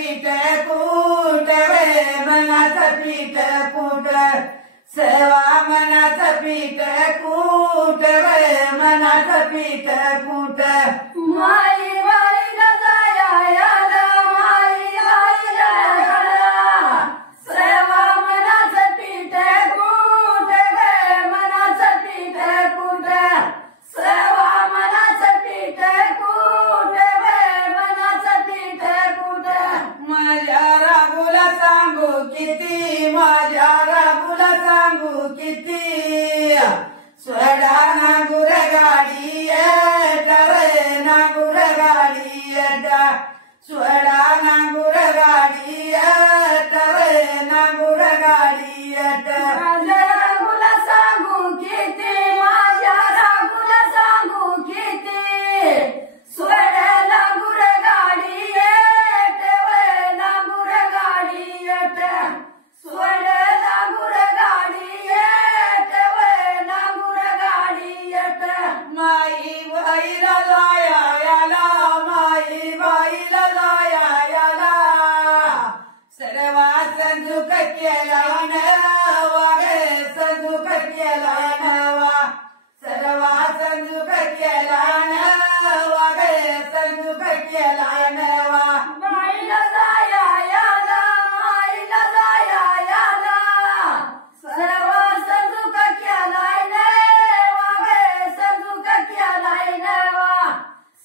पीठ कूट वे मनाचं पीठ कूट सेवा मनाचं पीठ कूट वे मनाचं पीठ कूट माई बाईला जायाला माई बाईला याला सेवा मनाचं पीठ कूट वे मनाचं पीठ कूट सेवा मनाचं पीठ कूट वे मनाचं पीठ कूट माझ्या रागुला सांगू किती माझ्या रागुला सांगू किती सोडा नागुर गाडी रे नागुर गाडी सोडा नागुर गाडी रे नागुर गाडी माझ्या रागुला सांगू किती माझ्या रागुला सांगू किती सोडायला गुर गाडी वे नागुर गाडी सोडायला गुर गाडी वे नागुर गाडी माई बाईला जाया याला माई बाईला जाया याला सर्वा संजुक केला नवा गे संजुक केला नवा सर्वा संजुक केला नवा गे संजुक केला नवा माईला जाया याला माईला जाया याला सर्व संजुक केलाय नवा गे संजुक केलाय नवा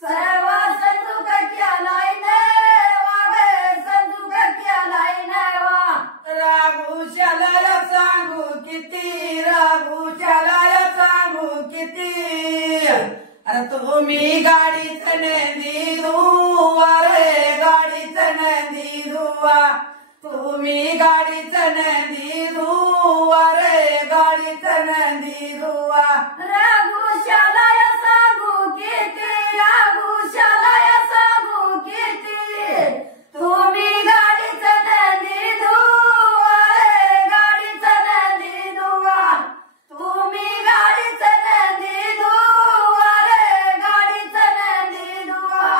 सर्व संजुक केलाय नवा गे संजुक केलाय नवा राघुशाला सांगू किती राघुशाला सांगू किती अरे तुम्ही गाडीच नंदी दुवा रे गाडीच नंदी दुवा तुम्ही गाडीच नंदी दुवा रे गाडीच नंदी दुवा राघुशाला सांगू किती राघुशाला सांगू किती तुम्ही गाडीचं नंदी दुवा रे गाडीचं नंदी दुवा तुम्ही गाडीचं नंदी दुवा रे गाडीचं नंदी दुवा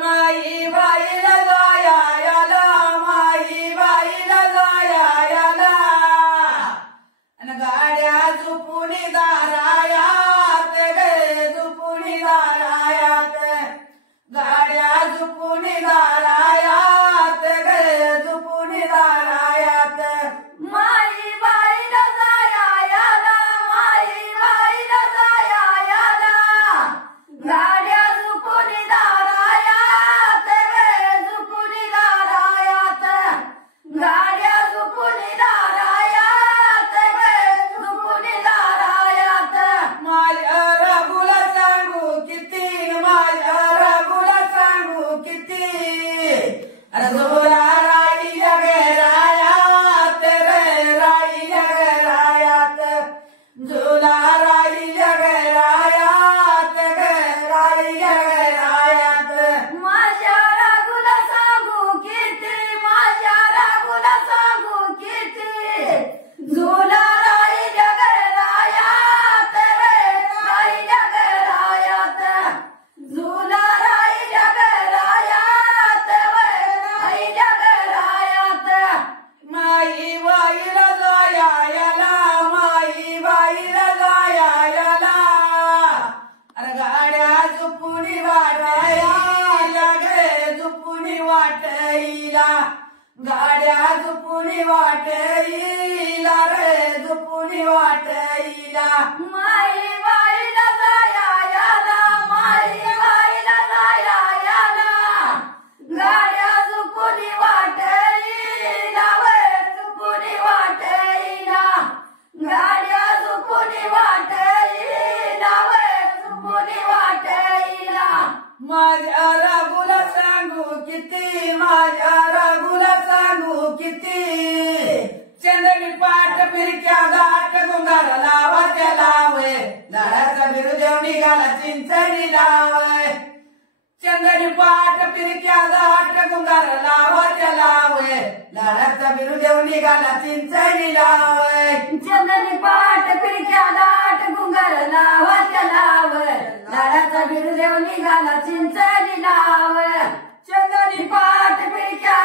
माई बाईला जाया याला माई बाईला जाया याला अन गाड्या झुपुनी दारायात गे झुपुनी दारायात गाड्या झुपुनी दारायात गे झुपुनी दारायात माई बाईला जाया याला माई बाईला जाया याला गाड्या झुकुनी दारायात गे झुकुनी दारायात गाड्या झुकुनी दारायात गे झुकुनी दारायात माझ्या रागुला सांगू किती माझ्या रागुला सांगू किती अरे झोला राईच्या गरायात रे राईच्या गरायात झोला राईच्या गरायात गे राईच्या गरायात माझ्या रागुला सांगू किती माझ्या रागुला सांगू किती झुला राई जगरायात रे राई जगरायात झुला राई जगरायात रे राई जगरायात माई बाईला जाया याला माई बाईला जाया याला अरे गाड्या झुपुनी वाटायला गे झुपुनी वाटायला गाड्या झुपुनी वाटायला रे झुपुनी वाटायला माई बाईला जाया याला माई बाईला जाया याला गाड्या झुकुनी वाटेईला वे झुकुनी वाटेईला गाड्या झुकुनी वाटेईला वे झुकुनी वाटेईला माझ्या रागुला सांगू किती माझ्या रागुला सांगू किती चंदनी पाठ फिरक्या गाठ गुंगार लावा त्या लावे लाडाचा बिरुदेव निघाला चिंचणी लावे चंदनी पाठ फिरक्या गाठ गुंगार लावा त्या लावे लाडाचा बिरुदेव निघाला चिंचणी लावे चंदनी पाठ फिरक्या गाठ गुंगार लावा लाव लाडाचा बिरुदेव निघाला चिंचणी लाव चंदनी पाठ फिरक्या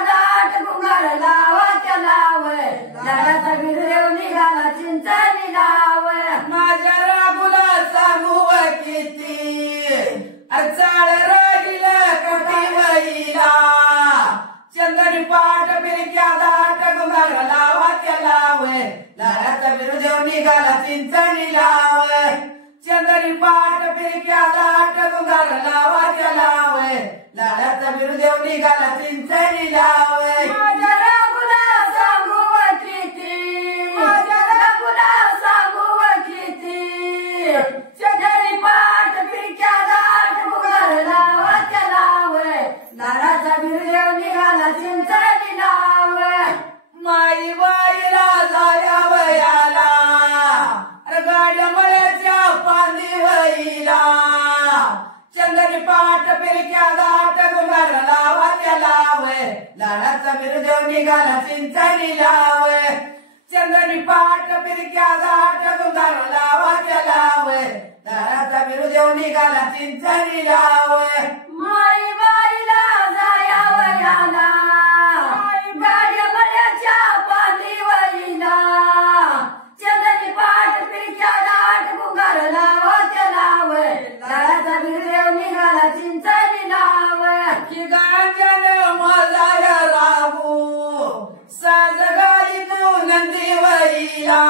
बिरुदेव निघाला चिंचणी लावय चंदनी पाठ फिरक्या दाट गुंगार लावाच्या लावय लाडाचा बिरुदेव निघाला चिंचणी लावय माझ्या रघुला सांगू किती माझ्या रघुला सांगू किती चंदनी पाठ फिरक्या दाट गुंगार लावाच्या लावय लाडाचा बिरुदेव निघाला चिंचणी लावय माई बाईला जाया वयाला गाड्या मळ्याच्या पांदी वईला चंदनी पाठ फिरक्या दाट गुंगार लावाच्या लावय लाडाचा बिरुदेव निघाला चिंचणी लावय चंदनी पाठ फिरक्या दाट गुंगार लावाच्या लावय लाडाचा बिरुदेव निघाला चिंचणी लावय माई बाईला जाया वयाला गाड्या मळ्याच्या पांदी वईला चंदनी पाठ फिरक्या दाट गुंगार लावाच्या लावय लाडाचा बिरुदेव निघाला चिंचणी लावय की गांजन मजाया रागू साजगाई तू नंदी वईला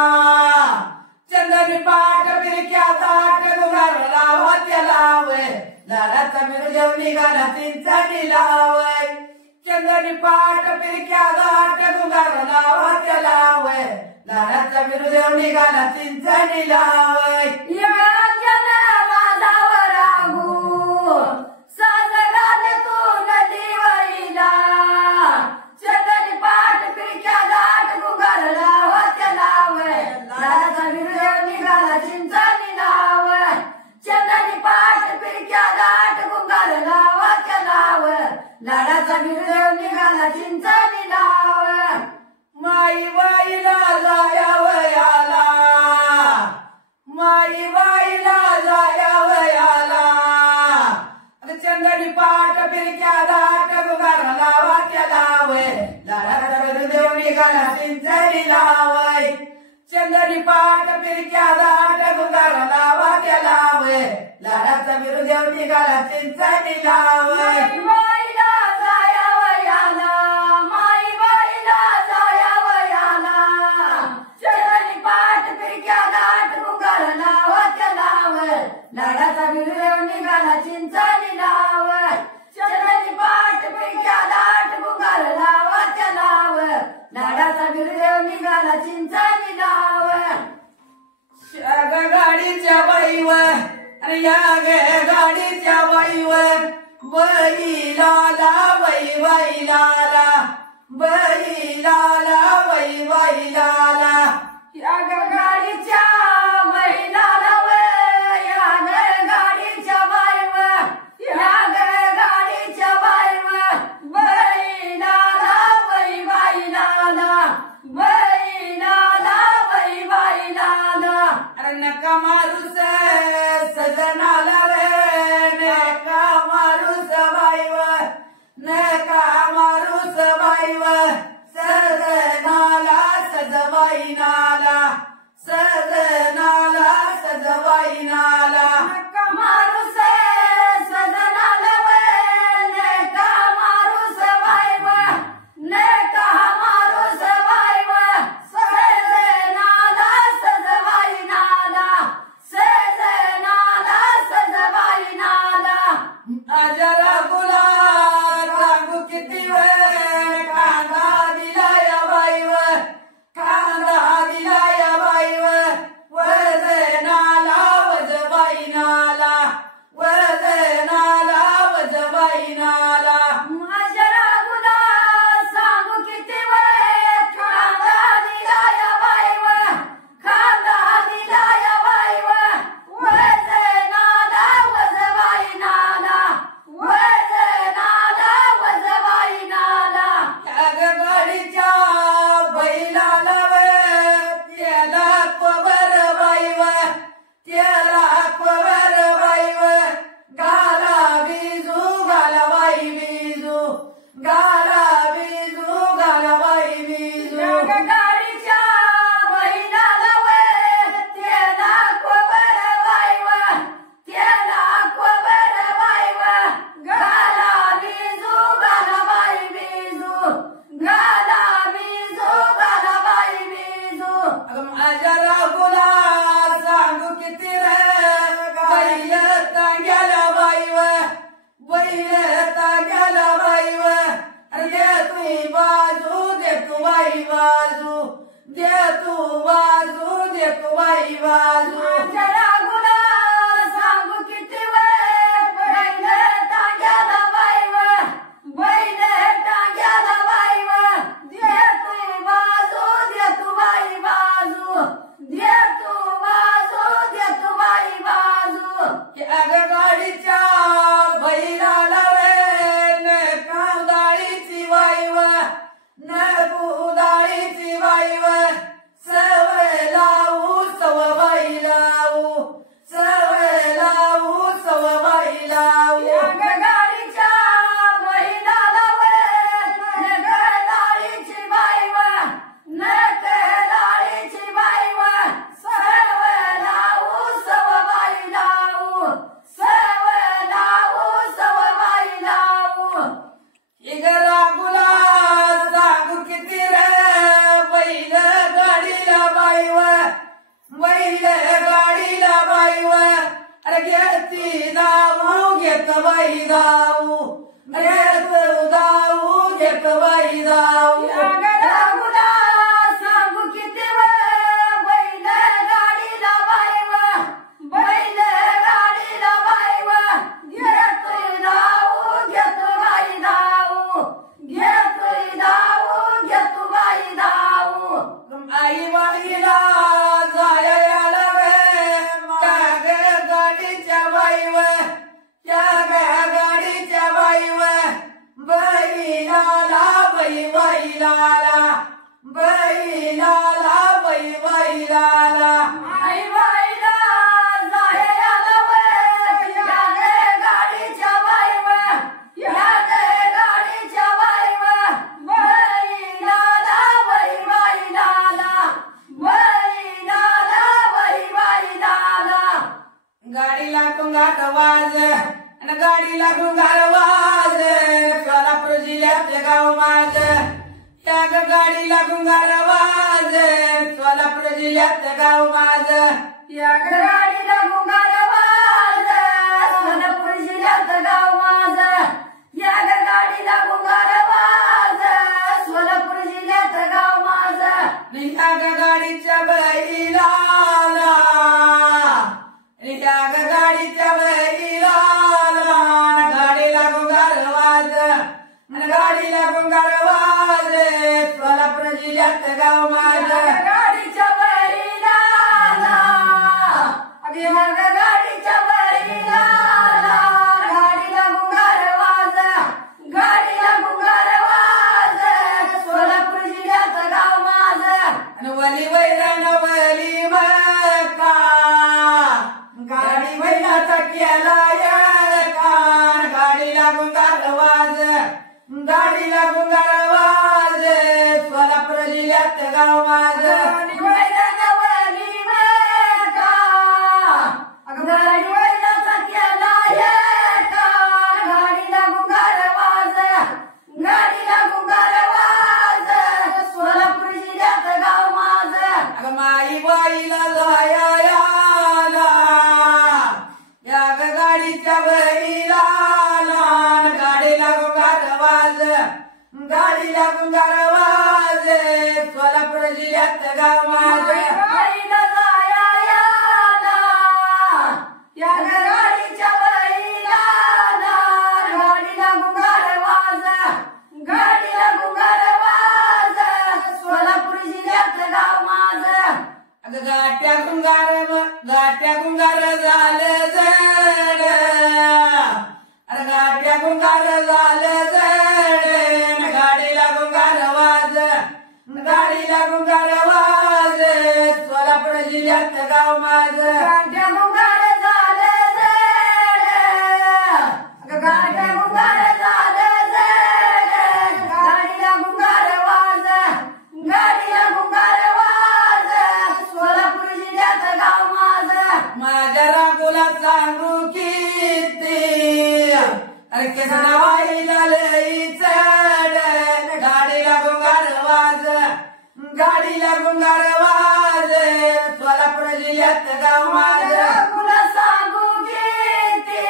चंदनी पाठ फिरक्या दाट गुंगार लावाच्या लावय लाडाचा बिरुदेव निघाला चिंचणी लावय चंदनी पाठ फिरक्या दाट गुंगार लावाच्या लावय लाडाचा बिरुदेव निघाला चिंचणी लावय लाडाचा बिरुदेव निघाला चिंचणी लावय माई बाईला जाया वयाला माई बाईला जाया वयाला चंदनी पाठ फिरक्या दाट गुंगार लावाच्या लावय लाडाचा बिरुदेव निघाला चिंचणी लावय चंदनी पाठ फिरक्या दाट गुंगार लावाच्या लावय लाडाचा बिरुदेव निघाला चिंचणी लावय लाडाचा बिरुदेव निघाला चिंचणी लावय चंदनी पाठ फिरक्या दाट गुंगार लावाच्या लावय लाडाचा बिरुदेव निघाला चिंचणी लावय गाडीच्या बाईवर आणि या गाडीच्या बाईवर बैलाला बैलाला बैलाला बैलाला या गाडीच्या बैलाला या गाडीच्या बाईवर या गाडीच्या बाईवर बैलाला बैलाला बैलाला बैलाला अरे नका मारूस सजनाला रे नका मारूस बाईवर नका मारूस बाजू माझ्या रागुला सांगू किती वेळ बैल टांग्याला बाईव बैल टांग्याला बाईव दे तू बाजू दे तू बाई बाजू दे तू बाजू दे तू बाई बाजू अग गाडीच्या बैलाला रे नकावदाळीची वाईव नकुदाळीची वाईव सवय लावू सवबाई लावू सवय लावू सवबाई लावू या गाडीच्या बैलाला नकळदाळीची बाईव नकळदाळीची बाईव सवय लावू सवबाई लावू सवय लावू सवबाई लावू रागुला सांगू किती रे बैल गाडीला बाईव बैल गाडीला बाईव अरे घेती दाऊ घेत बाई दाऊ घेत दाऊ घेत बाई दाऊ रागुला सांगू किती बैल गाडीला बाईव बैल गाडीला बाईव घेतोय दाऊ घेतो बाई दाऊ घेतोय दाऊ घेतो बाई दाऊ आई बाईला जायला वे माग गाडीच्या बाईव त्या गाडीच्या बाईव बैलाला बाई बैलाला बैलाला बाई बैलाला आई बाईला जायला या गाडीच्या बाईव या गाडीच्या बाईव बैलाला बाई बैलाला बैलाला बाई बैलाला गाडीला गुंगार वाज आणि गाडीला गुंगार वाज सोलापूर जिल्ह्यातले गाव माझ त्या गाडीला गुंगार वाज सोलापूर जिल्ह्यातलं गाव माझ या गाडीला गुंगार वाज सोलापूर जिल्ह्यात गाव माझं या गाडीला गुंगार वाज सोलापूर जिल्ह्यात गाव माझं ह्या गाडीच्या बैलाला ह्या गाडीच्या बैलाला गाडीला गुंगार वाज गाडीला गुंगार वाज सोलापूर जिल्ह्यात गाव माझ गाडीच्या बैलाला या गाडीच्या बैलाला गाडीला गुंगार वाज गाडीला गुंगार वाज सोलापूर जिल्ह्यात गाव माझं वली बैलान वली मका गाडी बैलाचा केला कान गाडीला गुंगार वाज गाडीला गुंगार वाज सोलापूर जिल्ह्यात गाव माझ गाडी बैलाला वली मका गाडी बैलाचा केला कान गाडीला गुंगार वाज गाडीला गुंगार वाज सोलापूर जिल्ह्यात गाव माझं माई बाईला जायला या गाडीच्या बैलाला गाडीला गुंगार वाज गाडीला गुंगार वाज सोलापूर जिल्ह्यात गाव माझ गाडीला जायला या गाडीच्या बैलाला गाडीला गुंगार वाज गाडीला गुंगार वाज सोलापूर जिल्ह्यात गाव माझं गाट्या गुंगार झालं जड अरे गाट्या गुंगार झालं जड गाडीला गुंगार वाज गाडीला गुंगार वाज सोलापूर जिल्ह्यात गाव माझ गाड्या गुंगार झालं जड गाड्या गुंगार झालं जड गाडीला गुंगार वाज गाडीला गुंगार वाज सोलापूर जिल्ह्यात गाव माझं माझ्या रागुला सांगू किती अरे केसनावाईला लई चढ गाडीला गुंगार वाज गाडीला गुंगार वाज सोलापूर जिल्ह्यात गाव माझं तुला सांगू किती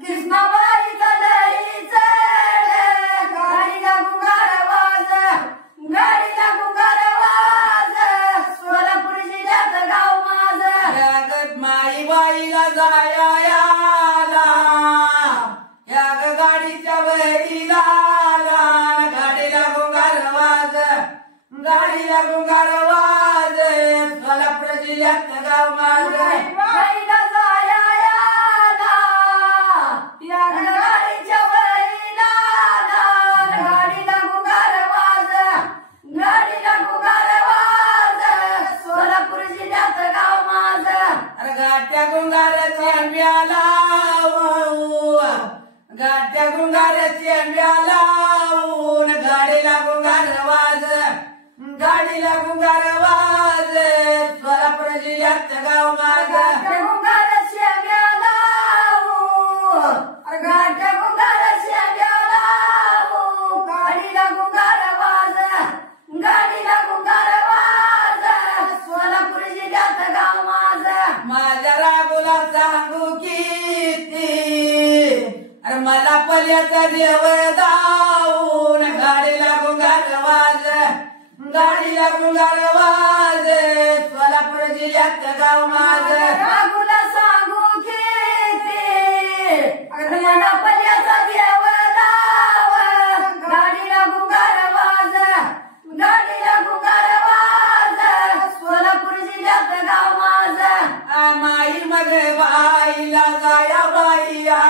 कृष्णाबाईचा लई चढ गाडीला गुंगार वाज गाडीला गुंगार वाज सोलापूर जिल्ह्यात गाव गाडीला गुंगार वाज सोलापूर जिल्ह्यात गाव माझ गाडीला जायाला या गाडीच्या बैला गाडीला गुंगार वाज गाडीला गुंगार वाज सोलापूर जिल्ह्यात गाव माझ अरे गाठ्या गुंगाराची आंब्याला गाठ्या गुंगाराची आंब्याला गाडीला गुंगार वाज गाडीला गुंगार वाज सोलापूर जिल्ह्यात गाव माझ गुंगार शेव्याला गाठ्या गुंगार शेव्याला गाडीला गुंगार वाज गाडीला गुंगार वाज सोलापूर जिल्ह्यात गाव माझ माझ्या रागोला सांगू किती अरे मला पल्याचा देव दाऊन गाडीला गुंगार वाज गाडीला गुंगार वाज सोलापूर जिल्ह्यात गाव माझ रागुला सांगू किती मला पल्याचा देव दाव गाडीला गुंगार वाज गाडीला गुंगार वाज सोलापूर जिल्ह्यात गाव माझ माई मग बाईला जाया बाईला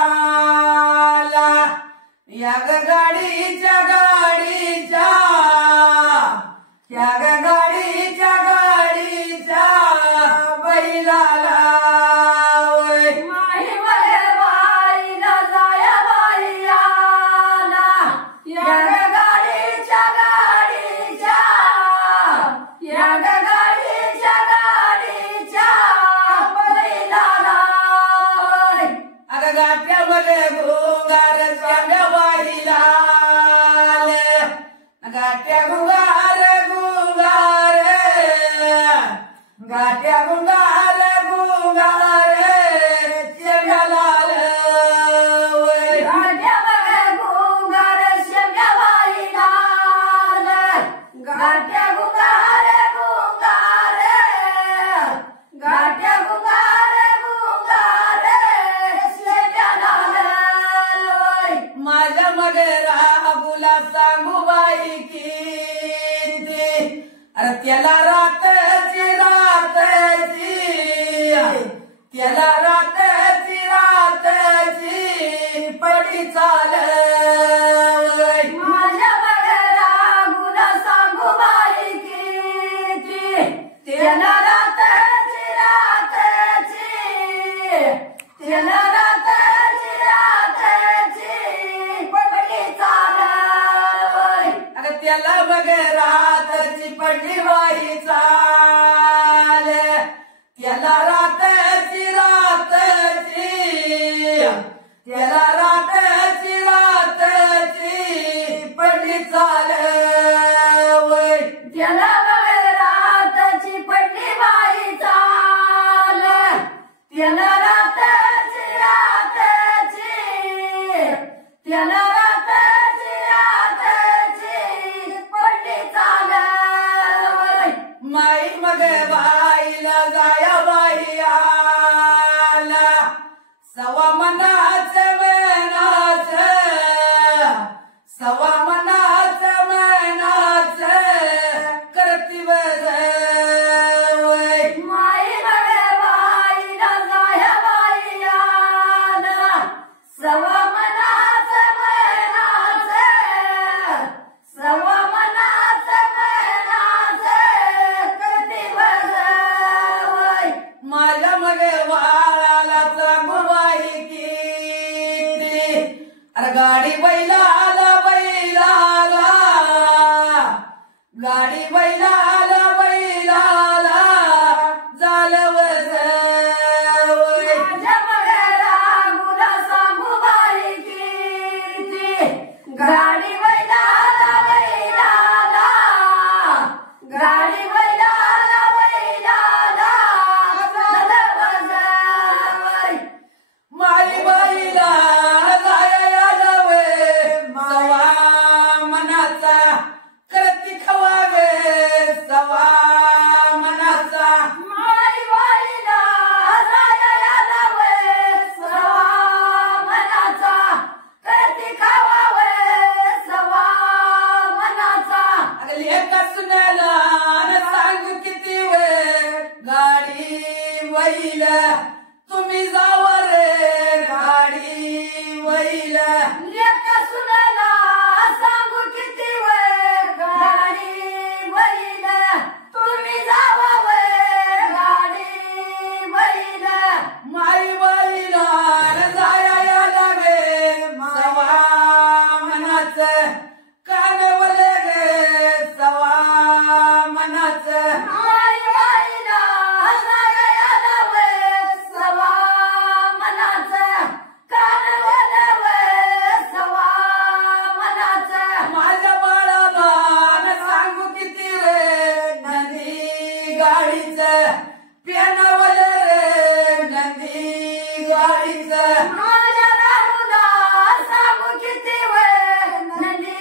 या ग गाडीच्या या ग गाडीच्या बैलाला वय. माही मग बाईला जाया बाईला या गाडीच्या या गाडीच्या बैलाला अगं गाठ्या मग गुंगार श्याम्या बाईला गाठ्या गुंगार गाठ्या गुंगार श्याम्याला वय. गाठ्या मग गुंगार शेव्या बाईला गाठ्या गुंगार गाठ्या गुंगार शेव्याला माझ्या मग राहुला सांगू बाई किती अरे त्याला रातची त्याला रातची पडी चाल माझ्या बगरा गुला सांगू बाई किती त्याला रातची त्याला रातची पडली चाल अगं त्याला मग रातची पडली बाई चाल त्याला रातची त्याला रातची पडली चाल वय. त्याला रातची पडली बाई चाल त्याला रातची त्याला रातची पडली चाल माई मग बाईला जाया बाई आला सवा मनाच करती वय. माई बघ बाईला जाया बाईला सवा मनाच करती वय माझ्या मग वाळाला सांगू बाई किती अरे गाडी बैलाला गाडी बैलाला झालं वय. माझ्या बघा गुला सांगू बाई किती गाडी बैलाला गाडी बैलाला माई बाईला जाया जावे सवा मनाचा करती खवावे कानवले गे सवा मनाचं माई बाईला हसायला वे सवा मनाचं कानवलं वे सवा मनाचं माझ्या बाळाला न सांगू किती रे नंदी गाडीचं पेनवले रे नंदी गाडीचं माझ्या राहुला सांगू किती वे नंदी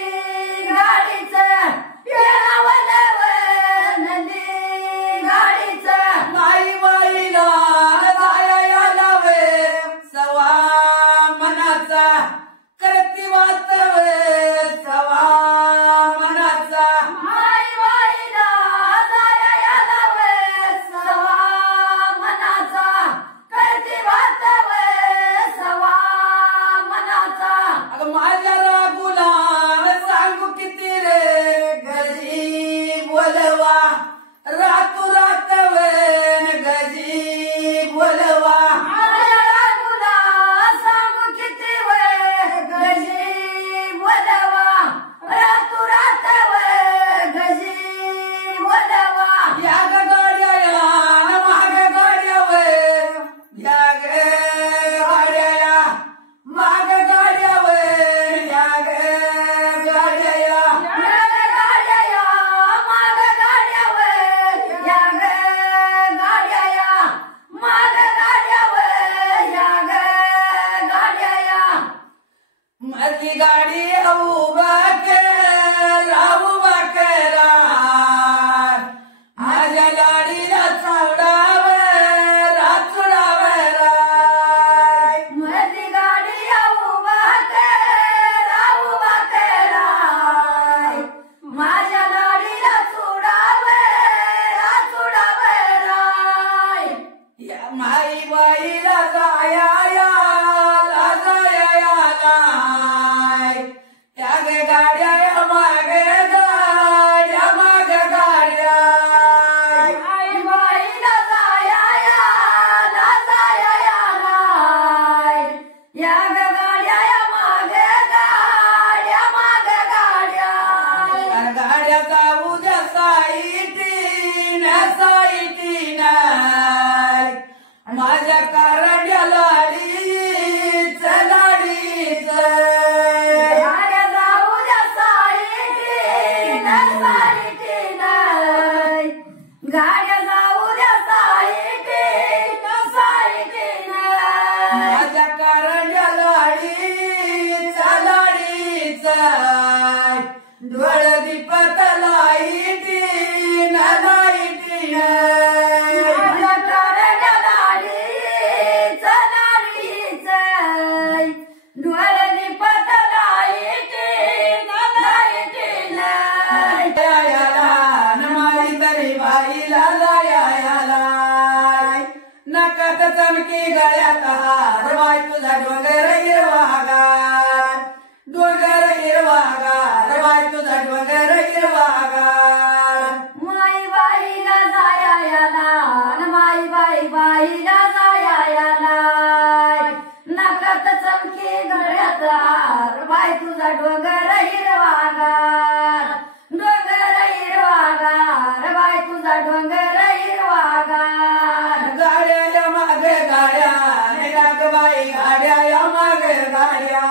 गाडीचं पेनावलं वे नंदी गाडीचं माई बाईला जाया वे सवा मनाचा करती वाचवे सवा मनाचा माई बाईला जाया वे सवा मनाचा करती वाचवे सवा मनाचा अगं माझ्या रागुला सांगू किती रे गजी बोलवा रातू रातवेन गजी बोलवा माझ्या रागुला सांगू किती वे गजी बोलवा रातू रात वे गजी बोलवा या ग गाड्या माग गाड्या वे या ग गाड्या माग गाड्या वे या ग गाड्या माग गाड्या माग गाड्या वे या ग गाड्या माग गाड्या वे या ग गाड्या मधी गाडी उभा केला माझ्या गाडीला चढावे राचुडावे राय मधी गाडी उभा केलाय माझ्या गाडीला चुडावे राय या माई बाईला जाया लाय त्या गे गाड्या मागे गाड्या माग गाड्या आई बाईला जाया लाय या ग गाड्या मागे गाड्या माग गाड्या गाड्याचा उद्या साईटीन माझ्या कारड्या लाडीच गाड्या जाऊ द्या साईटीन गाड्या जाऊ द्या साईटीन माझ्या कारड्या लाडीच डोळ दीपत लाईटीन माझ्या कारड्या लाडीच डोळ्यांनी पतलाईटीन माई तरी बाईला लाय नकात चमकी गळ्यात हार बाई तुझा डोंगर हिरवागार बाई तुझा डोंगर हिरवागार माई बाईला जाया माई बाईला जाया नकत चमकी गळ्यात हार बाई तुझा डोंगर हिरवागार बाई तुझा डोंगर हिरवागार गाड्या मागे गाड्या निराग बाई गाड्या मागे गाड्या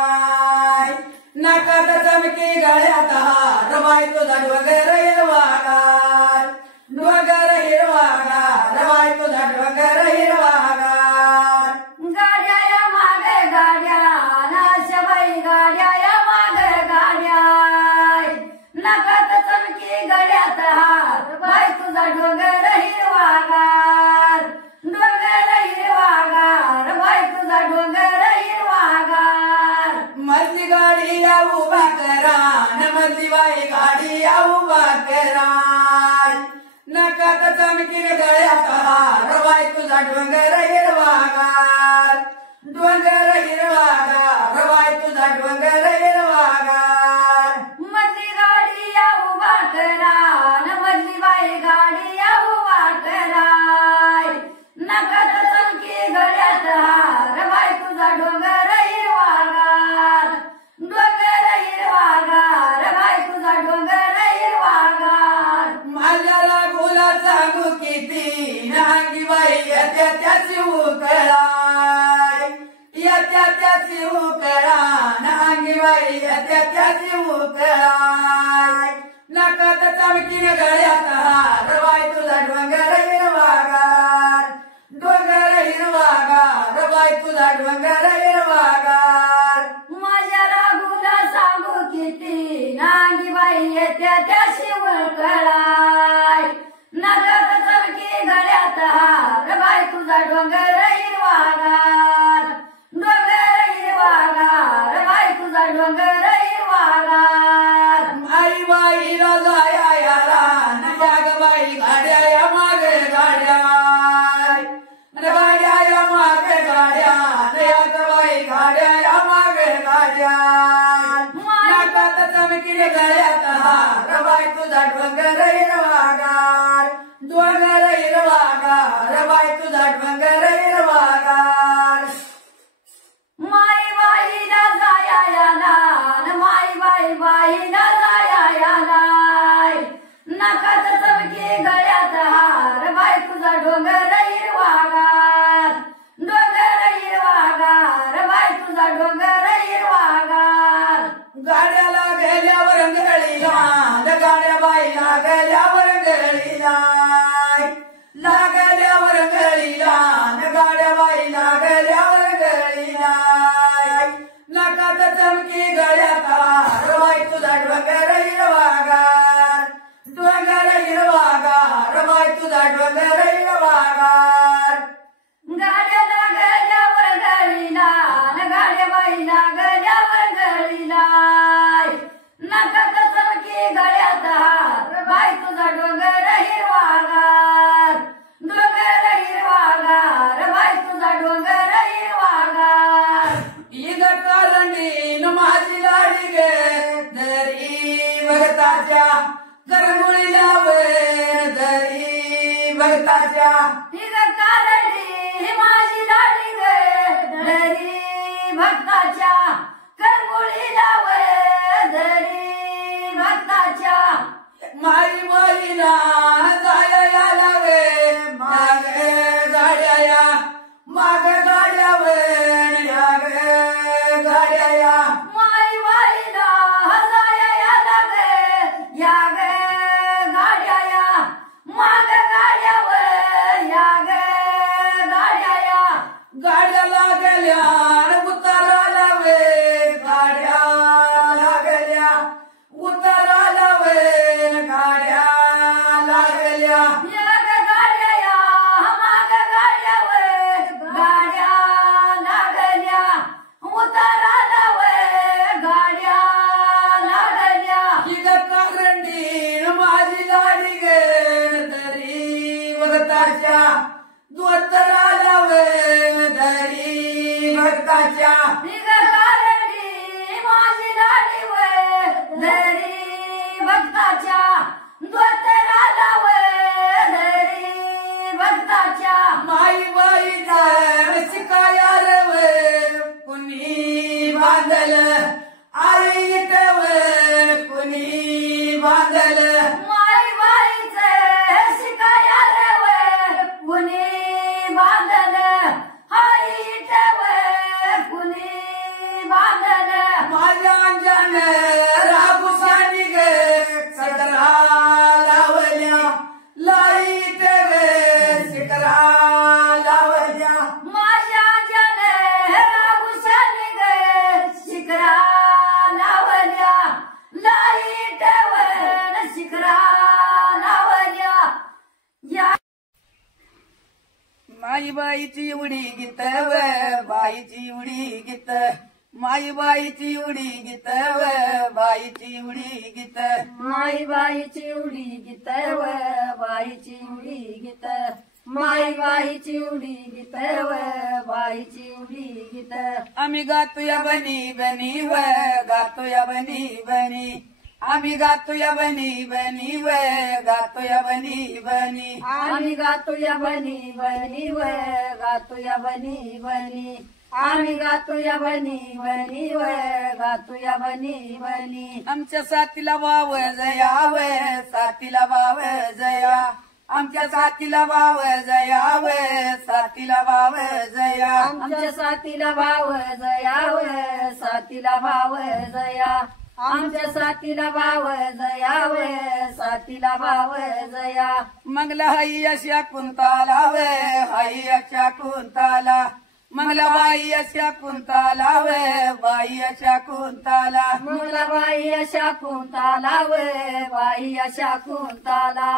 नकात चमकी गळ्यात हार बाई तुझा डोंगर हिरवागार बाई तुझा डोंगर हिरवागार गाड्या मागे गाड्या नाशबाई गाड्या मागे गाड्या नकत चमकी गळ्यात हार बाई तुझा डोंगर हिरवागार बाई तुझा डोंगर हिरवागार मधली गाडी या उभा करा मधली बाई गाडी या उभा करा नकात चमकी गळ्यात हार बाई तुझा डोंगर हिरवागार बाई तुझा डोंगर हिरवागार मधली गाडी या उभा करा मधली बाई गाडी या उभा कराय नकत चमकी गळ्यात हार बाई तुझा डोंगर हिरवागार त्याची उकळाय नकात चमकीन गळ्यात हार बाई तुझा डोंगर हिरवागार डोंगर हिरवागार बाई तुझा डोंगर हिरवागार माझ्या राघूला सांगू किती नांगी बाई येत्या त्याशी उकळाय नकात चमकी गळ्यात हार बाई तुझा डोंगर हिरवागार डोंगर हिरवागार बाई तुझा डोंगर हिरवागार आई बाईला जाया याला जाग बाई गाड्या या मागे गाड्या गाड्या या मागे गाड्या नयाग बाई गाड्या या मागे गाड्या नाकात चमकीन गळ्यात हार बाई तुझा डोंगर हिरवागार डोंगर हिरवागार बाई तुझा डोंगर हिरवागार माई बाईला जाया याला माई बाई बाईला जाया याला नकात चमकी गळ्यात हार बाई तुझा डोंगर हिरवागार डोंगर हिरवागार बाई तुझा डोंगर हिरवागार गाड्याला गेल्यावर गळीला गाड्या बाईला गेल्यावर गळीला लागल्यावर गळीला गाड्या बाईला गेल्यावर गळीला नकात चमकी गळ्यात हार बाई तुझा डोंगर हिरवागार डोंगर हिरवागार बाई तुझा डोंगर हिरवागार गाड्याला गळ्यावर गळीला गाड्या बाईला गळ्यावर गळीला नकात चमकी गळ्यात हार बाई तुझा डोंगर हिरवागार डोंगर हिरवागार बाई तुझा डोंगर हिरवागार ईद करंडीन माझी लाडी गे दरी भगताच्या करमुळीला वे दरी भगताच्या हिग कारडी माझी लाडी ग धरी भक्ताच्या करमुळीला वे धरी भक्ताच्या माई बाईला जाया लागे मागे गाड्या या मागे गाड्या वे गाड्या या माई बाईला जाया लागे या ग गाड्या या माग गाड्या व या ग गाड्या या गाड्या लागल्या उतराला वे गाड्या लागल्या उतराला वे गाड्या लागल्या या ग गाड्या या माग गाड्या व गाड्या लागल्या उताराला व गाड्या लागल्या ईद करंडीन माझी लाडी गे दरी भगताच्या दोतराला वे दरी भगताच्या निग कारडी माझी लाडी व धरी भक्ताच्या दोतराला व धरी भक्ताच्या माई बाईचा शिकाया रे कुणी बांधल आई वे कुणी बांधल माई बाईचे शिकाया रे व कुणी बांधल हाई ठेव कुणी बांधल माझ्या अंजन राबुसानी गे सकरा लावल्या लाईट वे शिकरा लावल्या माझ्या जने रागुशाने ग शिखरा लावल्या लाईट वर शिखरा लावल्या या माई बाईची उडी गीत व बाईची उडी गीत माई बाईची उडी गीत व बाईची उडी गीत माई बाईची उडी गीत व बाईची उडी गीत माई बाईची उडी गीत व बाईची उडी गीत आम्ही गातोया बनी बनी व गातोया बनी बनी आम्ही गातोया बनी बनी व गातोया बनी बनी आम्ही गातोया बनी बनी व गातोया बनी बनी आम्ही गातोया बनी बनी व गातोया बनी बनी आमच्या साथीला वाव जया व साथीला वाव जया आमच्या साथीला वाव जया व साथीला वाव जया आमच्या साथीला भाव जया व साथीला भाव जया आमच्या साथीला भाव जयाव साथीला भाव जया मंगला हाई अशा कुंताला वे हाई अशा कुंताला मंगला बाई अशा कुंताला वे बाई अशा कुंताला मंगलाबाई अशा कुंताला वे बाई अशा कुंताला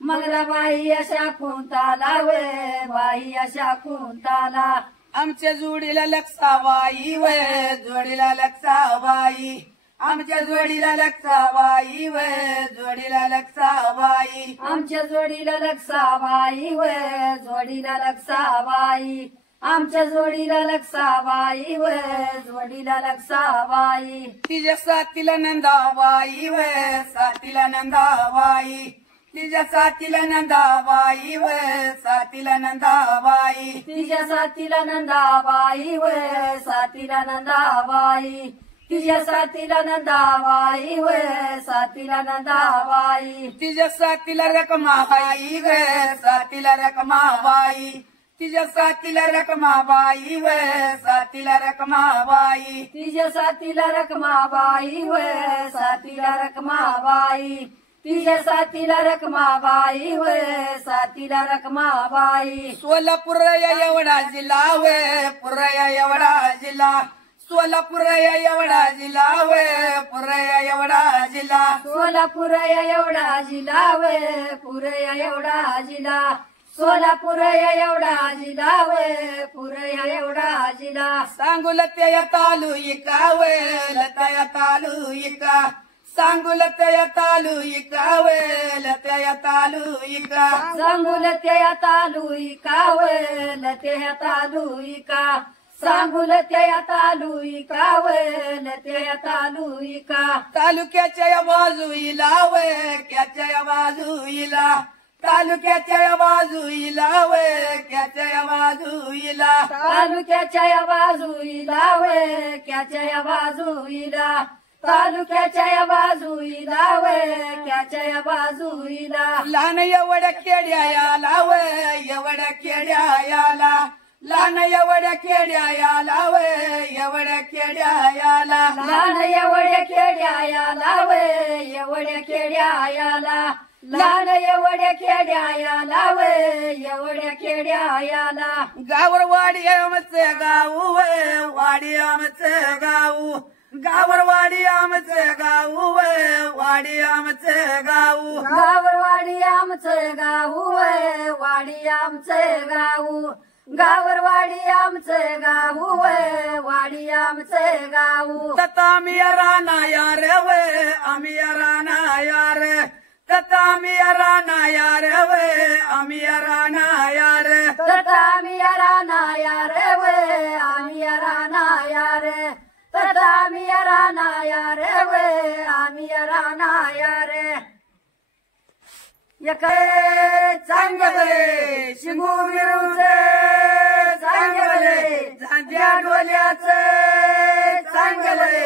मंगलाबाई अशा कुंताला वे बाई अशा कुंताला आमच्या जोडीला लक्षाबाई वे जोडीला लक्षाबाई आमच्या जोडीला लक्षाबाई वे जोडीला लक्षाबाई आमच्या जोडीला लक्षाबाई वे जोडीला लक्षाबाई आमच्या जोडीला लक्षाबाई वे जोडीला लक्षाबाई तिच्या साथीला नंदाबाई वे साथीला नंदाबाई तिच्या साथीला नंदाबाई वे साथीला नंदाबाई तिच्या साथीला नंदाबाई वे साथीला नंदाबाई तिच्या साथीला नंदाबाई वे साथीला नंदाबाई तिच्या साथीला रकमाबाई वे साथीला रकमाबाई तिच्या साथीला रकमाबाई वे साथीला रकमाबाई तिच्या साथीला रकमाबाई वे साथीला रकमाबाई तिच्या साथीला रकमाबाई वे साथीला रकमाबाई सोलापूर एवढा जिल्हा वे पुरया एवढा जिल्हा सोलापूर एवढा जिल्हा वे पुरया एवढा जिल्हा सोलापूर एवढा जिल्हा वे पुरया एवढा जिल्हा सोलापूर एवढा जिल्हा वे पुरया एवढा जिल्हा सांगू लत्या तालुका वे लत्या तालुका सांगू लत्या तालुका वे लत्या तालुका सांगुलत्या तालुका वे लत्या तालुका सांगुलत्या तालुका वे लत्या तालुका तालुक्याच्या बाजूला वे क्याच्या बाजूला तालुक्याच्या बाजूला वे क्याच्या बाजूला तालुक्याच्या बाजूला वे क्याच्या बाजूला तालुक्याच्या बाजूला वे क्याच्या बाजूला लहान एवढ्या खेड्याला वे एवढ्या खेड्याला लहान एवढ्या खेड्याला वे एवढ्या खेड्याला लहान एवढ्या खेड्याला वे एवढ्या खेड्याला लहान एवढ्या खेड्याला वे एवढ्या खेड्याला गावर वाडी आमचं गाव वे वाडी आमचं गाव गावर वाडी आमचं गाव वे वाडी आमचं गाव गावरवाडी आमचं गाव वे वाडी आमचं गाव गावरवाडी आमचं गाव वे वाडी आमचं गाव तता आम्ही राणा यार वे आम्ही राणा यार तता आम्ही राणा यार वे आम्ही राणा यार तथा आम्ही राणा यार वे आम्ही राणा यार तथा आम्ही राणा यार वे आम्ही राणा यार एक चांगले शिंगू मिरूचे चांगले झांज्या डोल्याचे चांगले